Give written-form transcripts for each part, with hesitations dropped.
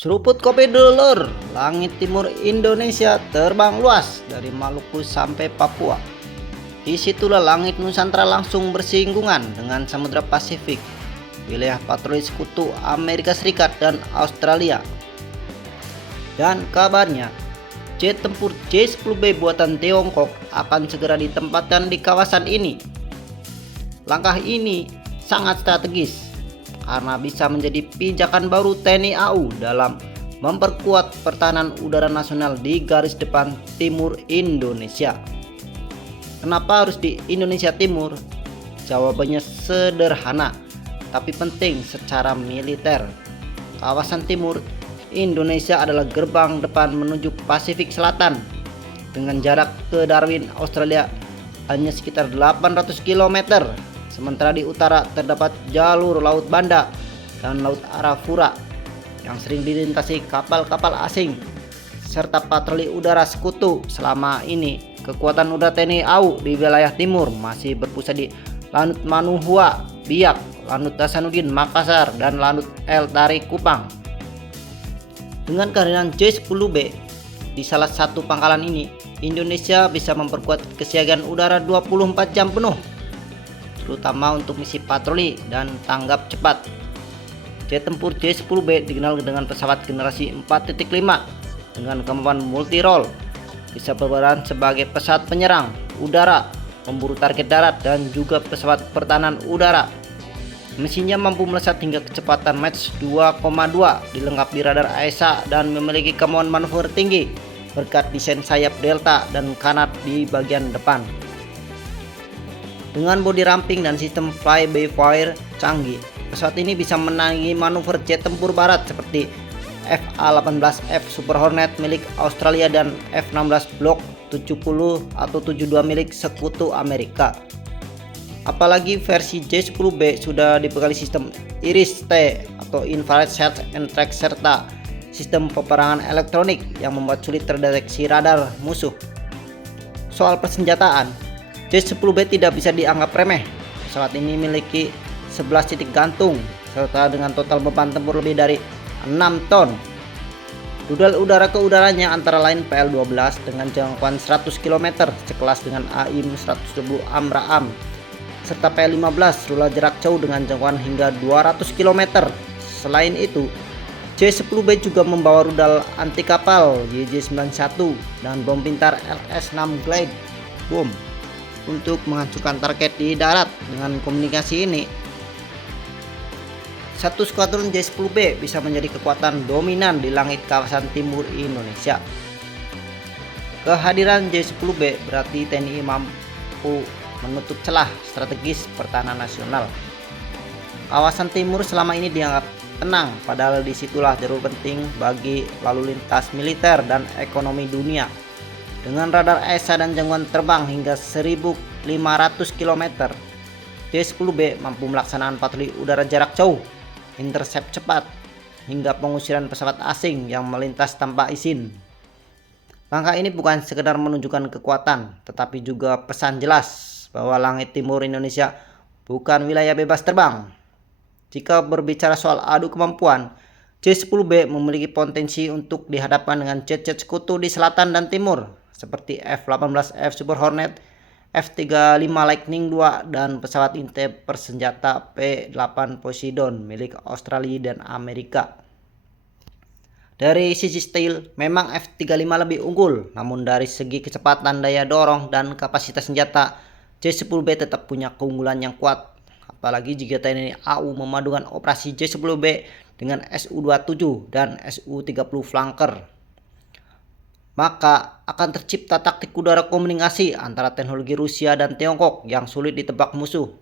Seruput kopi dulur, langit timur Indonesia terbang luas dari Maluku sampai Papua. Disitulah langit Nusantara langsung bersinggungan dengan Samudra Pasifik, wilayah patroli sekutu Amerika Serikat dan Australia. Dan kabarnya, jet tempur J-10B buatan Tiongkok akan segera ditempatkan di kawasan ini. Langkah ini sangat strategis karena bisa menjadi pijakan baru TNI AU dalam memperkuat pertahanan udara nasional di garis depan timur Indonesia. Kenapa harus di Indonesia Timur? Jawabannya sederhana, tapi penting secara militer. Kawasan timur Indonesia adalah gerbang depan menuju Pasifik Selatan. Dengan jarak ke Darwin, Australia hanya sekitar 800 km. Sementara di utara terdapat jalur Laut Banda dan Laut Arafura yang sering dilintasi kapal-kapal asing serta patroli udara sekutu. Selama ini kekuatan udara TNI AU di wilayah timur masih berpusat di Lanut Manuhua, Biak, Lanut Hasanuddin Makassar, dan Lanut El Tarik Kupang. Dengan kehadiran J-10B di salah satu pangkalan ini, Indonesia bisa memperkuat kesiagaan udara 24 jam penuh, terutama untuk misi patroli dan tanggap cepat. Jet tempur J-10B dikenal dengan pesawat generasi 4.5 dengan kemampuan multi role, bisa berperan sebagai pesawat penyerang udara, pemburu target darat, dan juga pesawat pertahanan udara. Mesinnya mampu melesat hingga kecepatan Mach 2,2, dilengkapi radar AESA dan memiliki kemampuan manuver tinggi berkat desain sayap delta dan kanat di bagian depan. Dengan bodi ramping dan sistem fly-by-wire canggih, pesawat ini bisa menangani manuver jet tempur barat seperti FA-18F Super Hornet milik Australia dan F-16 Block 70 atau 72 milik sekutu Amerika. Apalagi versi J-10B sudah dibekali sistem IRIS-T atau Infrared Search and Track serta sistem peperangan elektronik yang membuat sulit terdeteksi radar musuh. Soal persenjataan, J-10B tidak bisa dianggap remeh. Pesawat ini memiliki 11 titik gantung serta dengan total beban tempur lebih dari 6 ton. Rudal udara ke udaranya antara lain PL-12 dengan jangkauan 100 km sekelas dengan AIM-120 AMRAAM, serta PL-15 rudal jarak jauh dengan jangkauan hingga 200 km. Selain itu, J-10B juga membawa rudal anti kapal YJ-91 dan bom pintar LS-6 Glide Bomb untuk menghancurkan target di darat. Dengan komunikasi ini, satu skuadron J-10B bisa menjadi kekuatan dominan di langit kawasan timur Indonesia. Kehadiran J-10B berarti TNI mampu menutup celah strategis pertahanan nasional. Kawasan timur selama ini dianggap tenang, padahal disitulah jalur penting bagi lalu lintas militer dan ekonomi dunia. Dengan radar AESA dan jangkauan terbang hingga 1.500 km, J-10B mampu melaksanakan patroli udara jarak jauh, intercept cepat, hingga pengusiran pesawat asing yang melintas tanpa izin. Langkah ini bukan sekedar menunjukkan kekuatan, tetapi juga pesan jelas bahwa langit timur Indonesia bukan wilayah bebas terbang. Jika berbicara soal adu kemampuan, J-10B memiliki potensi untuk dihadapkan dengan jet-jet sekutu di selatan dan timur seperti F-18F Super Hornet, F-35 Lightning II, dan pesawat intai persenjata P-8 Poseidon milik Australia dan Amerika. Dari sisi style, memang F-35 lebih unggul, namun dari segi kecepatan, daya dorong, dan kapasitas senjata, J-10B tetap punya keunggulan yang kuat. Apalagi jika TNI AU memadukan operasi J-10B dengan Su-27 dan Su-30 Flanker, maka akan tercipta taktik udara komunikasi antara teknologi Rusia dan Tiongkok yang sulit ditebak musuh.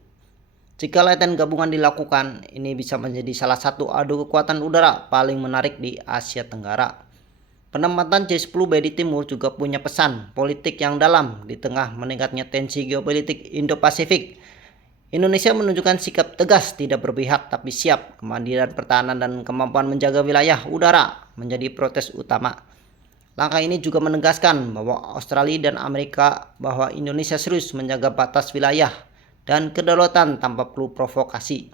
Jika latihan gabungan dilakukan, ini bisa menjadi salah satu adu kekuatan udara paling menarik di Asia Tenggara. Penempatan J-10B di timur juga punya pesan politik yang dalam. Di tengah meningkatnya tensi geopolitik Indo-Pasifik, Indonesia menunjukkan sikap tegas, tidak berpihak tapi siap. Kemandirian pertahanan dan kemampuan menjaga wilayah udara menjadi protes utama. Langkah ini juga menegaskan bahwa Australia dan Amerika bahwa Indonesia serius menjaga batas wilayah dan kedaulatan tanpa perlu provokasi.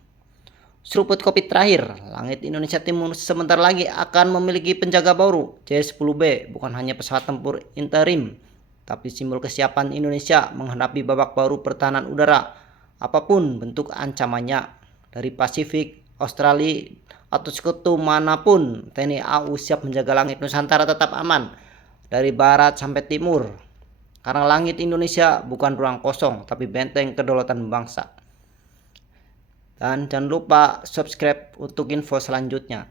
Seruput kopi terakhir, langit Indonesia Timur sebentar lagi akan memiliki penjaga baru. C-10B bukan hanya pesawat tempur interim, tapi simbol kesiapan Indonesia menghadapi babak baru pertahanan udara. Apapun bentuk ancamannya, dari Pasifik, Australia, atau sekutu manapun, TNI AU siap menjaga langit Nusantara tetap aman, dari barat sampai timur. Karena langit Indonesia bukan ruang kosong, tapi benteng kedaulatan bangsa. Dan jangan lupa subscribe untuk info selanjutnya.